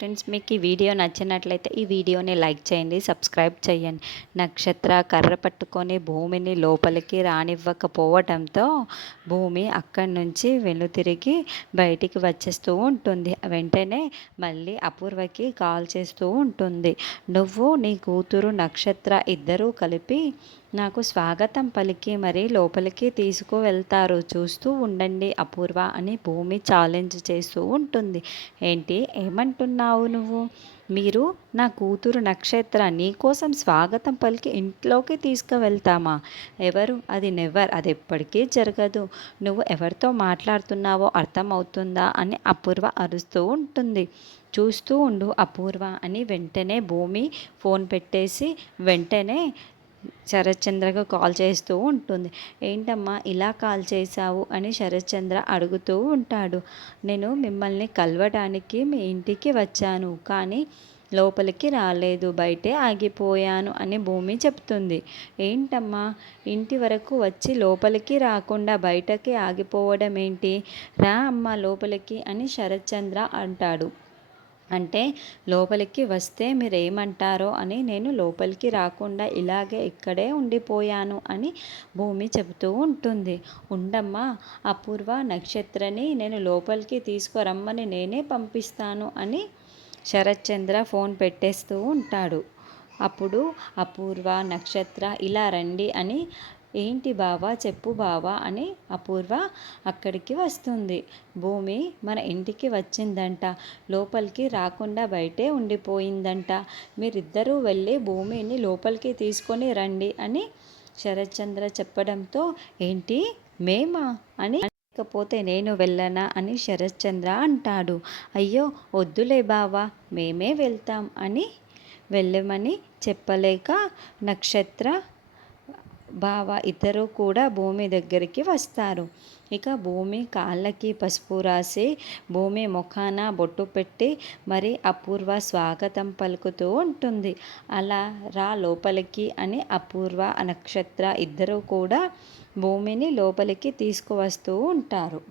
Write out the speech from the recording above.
Friends, మీకు ఈ video నచ్చినట్లయితే ఈ వీడియోని లైక్ చేయండి, సబ్స్క్రైబ్ చేయండి. నక్షత్ర కర్ర పట్టుకొని భూమిని లోపలికి రానివ్వకపోవడంతో భూమి అక్కడి నుంచి వెనుతిరిగి బయటికి వచ్చేస్తూ ఉంటుంది. వెంటనే మళ్ళీ అపూర్వకి కాల్ చేస్తూ ఉంటుంది. నువ్వు నీ కూతురు నక్షత్ర ఇద్దరూ కలిపి నాకు స్వాగతం పలికి మరి లోపలికి తీసుకువెళ్తారు, చూస్తూ ఉండండి అపూర్వ అని భూమి ఛాలెంజ్ చేస్తూ ఉంటుంది. ఏంటి, ఏమంటున్నావు నువ్వు? మీరు నా కూతురు నక్షత్ర నీకోసం స్వాగతం పలికి ఇంట్లోకి తీసుకువెళ్తామా? ఎవరు? అది నెవర్, అది ఎప్పటికీ జరగదు. నువ్వు ఎవరితో మాట్లాడుతున్నావో అర్థమవుతుందా అని అపూర్వ అరుస్తూ ఉంటుంది. చూస్తూ ఉండు అపూర్వ అని వెంటనే భూమి ఫోన్ పెట్టేసి వెంటనే శరత్చంద్రకు కాల్ చేస్తూ ఉంటుంది. ఏంటమ్మా ఇలా కాల్ చేశావు అని శరత్చంద్ర అడుగుతూ ఉంటాడు. నేను మిమ్మల్ని కలవడానికి మీ ఇంటికి వచ్చాను, కానీ లోపలికి రాలేదు, బయటే ఆగిపోయాను అని భూమి చెప్తుంది. ఏంటమ్మా, ఇంటి వరకు వచ్చి లోపలికి రాకుండా బయటకి ఆగిపోవడం ఏంటి? రా అమ్మ లోపలికి అని శరత్చంద్ర అంటాడు. అంటే లోపలికి వస్తే మీరేమంటారో అని నేను లోపలికి రాకుండా ఇలాగే ఇక్కడే ఉండిపోయాను అని భూమి చెబుతూ ఉంటుంది. ఉండమ్మా, అపూర్వ నక్షత్రని నేను లోపలికి తీసుకురమ్మని నేనే పంపిస్తాను అని శరత్చంద్ర ఫోన్ పెట్టేస్తూ ఉంటాడు. అప్పుడు అపూర్వ నక్షత్ర ఇలా రండి అని, ఏంటి బావా, చెప్పు బావా అని అపూర్వ అక్కడికి వస్తుంది. భూమి మన ఇంటికి వచ్చిందంట, లోపలికి రాకుండా బయటే ఉండిపోయిందంట, మీరిద్దరూ వెళ్ళి భూమిని లోపలికి తీసుకొని రండి అని శరత్చంద్ర చెప్పడంతో, ఏంటి మేమా అని, లేకపోతే నేను వెళ్ళనా అని శరత్చంద్ర అంటాడు. అయ్యో వద్దులే బావా, మేమే వెళ్తాం అని వెళ్ళమని చెప్పలేక నక్షత్ర బావ ఇద్దరు కూడా భూమి దగ్గరికి వస్తారు. ఇక భూమి కాళ్ళకి పసుపు రాసి భూమి ముఖాన బొట్టు పెట్టి మరి అపూర్వ స్వాగతం పలుకుతూ ఉంటుంది. అలా రా లోపలికి అని అపూర్వ నక్షత్ర ఇద్దరు కూడా భూమిని లోపలికి తీసుకువస్తూ ఉంటారు.